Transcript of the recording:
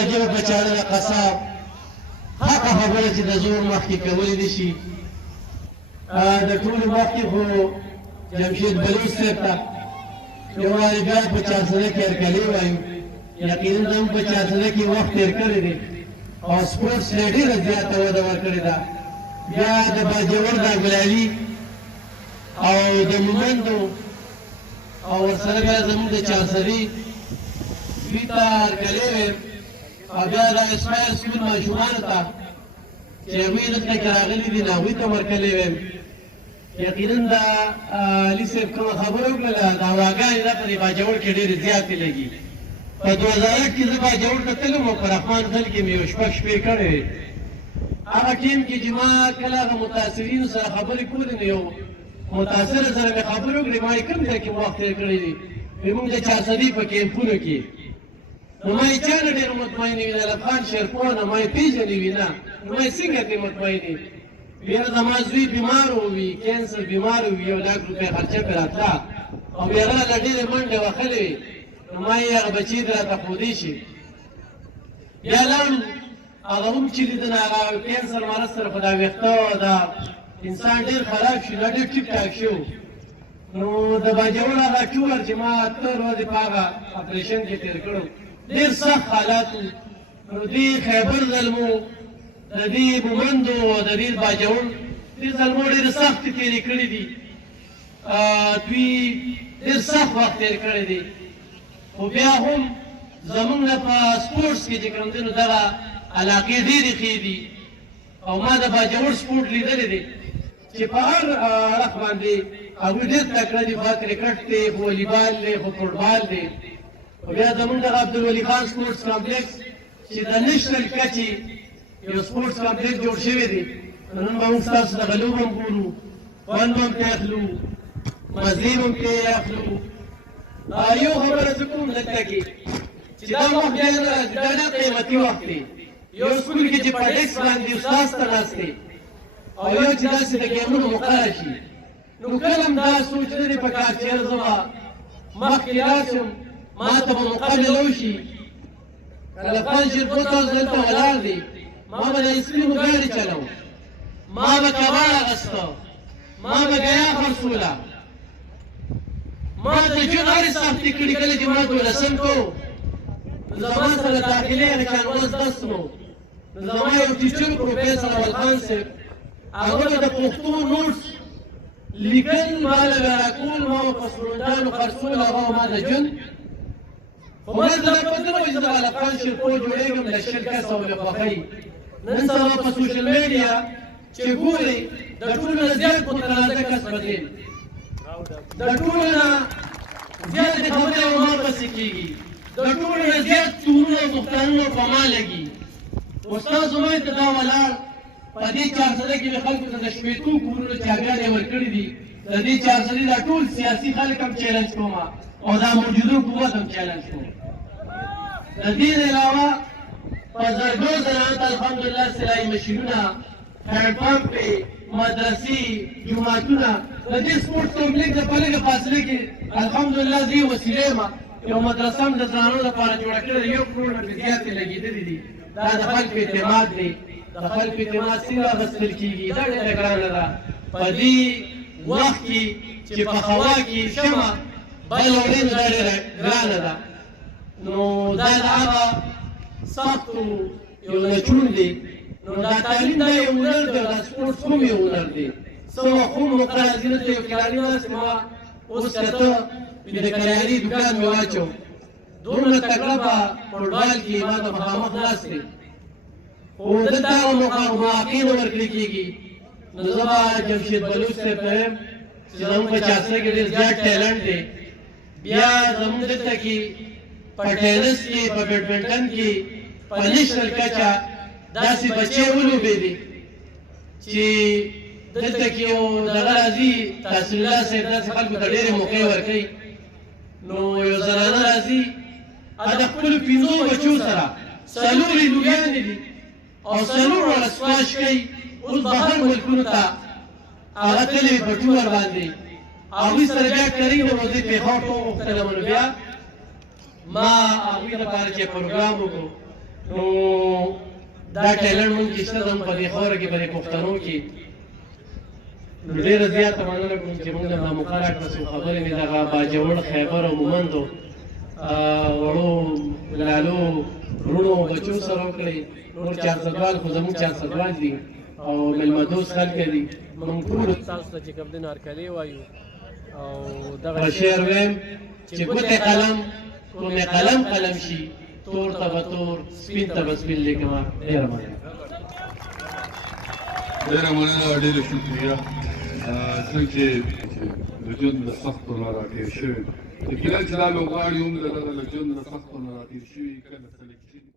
دغه ژبه په چاړه د قصاب حقه خبره چې د زور مخکې کولی نه شي. د ټولو مخکې خو جمشید بلوچ صاحب ته یو وارې بیا په چارسده کې هرکلي وایو. یقینا د هم په چارسده کې وخت تېر کړی دی او سپورټس له ډېره زیاته وده ورکړې ده. بیا د باجوړ د ګلالي او د مومندو او ورسره بیا زموږ د چارسدي دوی ته هرکلي ویم او بیا د اسماعیل سکول ماشومانو ته چې هغوی دلته کې راغلي دي نو هغوی ته هم هرکلي ویم. یقینا د علي صاحب کومه خبره وکړله دا هواګانې دا په دې باجوړ کې ډېرې زیاتې لګي. په 2008 کې زه باجوړ ته تلم او په رحمان خل کې مې یو شپږ شپې کړې وې. هغه ټیم کې چې ما کله هغه متاثرینو سره خبرې کولې نو یو متاثره سره مې خبرې وکړې ما یې کوم ځای کې وخت تېر کړی دی وایي موږ د چارسدي په کیمپونو کې. نو ما یې چا نه ډېر مطمئنې وي د علم خان شیرپور نه ما یې پېژنې وي نه نو ما یې څنګه ترې مطمئنې بیا زما زوی بیمار وي کینسر بیمار وي 1 لاک روپۍ خرچه پرې راتله او بیا هغه له ډېرې منډې وهلې وي نو ما یې هغه بچي دې راته ښودی شي. بیا لاړو هغه هم چې لیدنه هغه کینسر مرض سره خو دا ویښته دا انسان ډېر خراب شي دا ډېر ټیک ټاک شي. نو د باجوړ هغه ټور چې ما 8 ورځې په هغه اپریشن کې تېر کړو ډېر سخت حالات وو. نو دې خیبر زلمو د دې مومندو او د دې باجوړ دې زلمو ډېرې سختې تېرې کړې دي. دوی ډېر سخت وخت تېر کړی دی خو بیا هم زمونږ نه په سپورټس کې چې کوم دی نو دغه علاقې ډېرې ښې دي او ما د باجوړ سپورټ لیدلی دی چې په هر اړخ باندې هغوی ډېر تکړه دي. خو کرکټ دی خو والیبال دی خو فوټبال دی. او بیا زمونږ دغه عبدالولي خان سپورټس کمپلیکس چې د نشنل کچې یو سپورټس کمپلیکس جوړ شوی دی نن به موږ ستاسو دغه لوبه هم ګورو خوند به هم پرې اخلو مزې به هم پرې اخلو. یو خبره زه کوم دلته کې چې دا وخت بیا دا ډېر قیمتي وخت دی. یو سکول کې چې په ډیسک باندې استاد ته ناست دی او یو چې داسې د ګیمونو مقرره شي نو کله هم دا سوچ نه دی پکار چې یاره زه به مخکې راشم ما ته به مقابله وشي. کلفان شیرپور تاسو دلته ولاړ دی ما به د اسکرینو ګاډي چلو ما به کباړ اخیسته ما به ګیا خرڅوله ما د ژوند هرې سختې کړي. کله چې ما 12 کو زما سره داخلي هغه چانوس دست نو زما یو ټیچر پروفیسر اول خان صاحب هغه د پښتو نوټس لیکل ما له راکول ما په سرودانو خرڅول هغه ما د ژوند خو ما ته دا پته نه وایي زه به الافغان شیرپور جوړېږم له 20 کسه ولې خوښوي. نن سبا په سوشل میډیا چې ګورې د ټولو نه زیات متنازع کس بدل د ټولو نه زیاتې خبرې او ما پسې کېږي د ټولو نه زیات تورونه او بختانونه په ما لګي. استاد زموږ ته دا ولاړ په دې چارسده کې مې خلکو ته د شپېتو کورونو چاګانې ورکړي دي. د دې چارسدې دا ټول سیاسي خلک هم چیلنج کوم او دا موجوده حکومت هم چیلنج کوم. د دې نه علاوه په زرګو زنانو الحمدلله سلایي مشینونه هینډ پمپ مدرسې جوماتونه د دې سپورټس کمپلیکس په لږه فاصله کې الحمدلله زه وسیله یم یو مدرسه هم د زنانو لپاره جوړه کړې ده 1 کروړ نه زیاتې لګېدلې دي. دا د خلکو اعتماد دی. د خلکو اعتماد څنګه اخیستل کېږي دا ډېره ګرانه ده. په دې وخت کې چې په هوا کې شمه بل وړې نو دا ډېره ګرانه ده. نو دا د هغه سختو یو نچون دی. نو دا تعلیم دا یو هنر دی دا سپورټس هم یو هنر دی. څه وخت هم مقرر دي دلته یو کلاري ناست ما اوس کته د کلاري دوکان مې واچو دومره تکړه په فوټبال کې ما ته مخامخ ناست دی خو دلته هغه مواقع نه ورکړل کېږي. نو زه به جمشید بلوچ صاحب ته وایم چې زموږ په چارسده کې ډېر زیات ټیلنټ دی. بیا زموږ دلته کې په ټینس کې په بیډمنټن کې په نیشنل کچه داسې بچې ولوبېدې چې دلته کې یو دغه راځي تحصیل الله صاحب داسې خلکو ته ډېرې موقع ورکوي. نو یو زنانه راځي د خپلو 5 بچو سره 4 لوبیانې دي او 4 واړه سکواش کوي. اوس بهر ملکونو ته هغه تللې په ټور باندې هغوی سره بیا کړي نو زه پېښور ته وغوښتلم نو بیا ما هغوی لپاره چې پروګرام وکړو نو دا ټیلنټ مونږ کې شته په دې خوره کې په دې پښتنو کې ډېره زیاته مننه کوم چې موږ دا موقع راکړه څو خبرې مې دغه باجوړ خیبر او مومندو وړو لالو وروڼو بچو سره وکړې نور چارسدوال خو زموږ چارسدوال دي او مېلمهدوست خلک دي موږ ټول تاسو ته چې کوم دین هرکلی وایو او دغه په شعر ویم چې ګوتې قلم کومې قلم قلم شي تور ته به تور سپین ته به سپین لیکمه ډېره مننه ډېره مننه ډېره شکریه څنګه چې د ژوند له سختو نه راتېر شوي یقینا چې دا لوبغاړي هم د دغه له ژوند له سختو نه راتېر شوي کله سلیکشن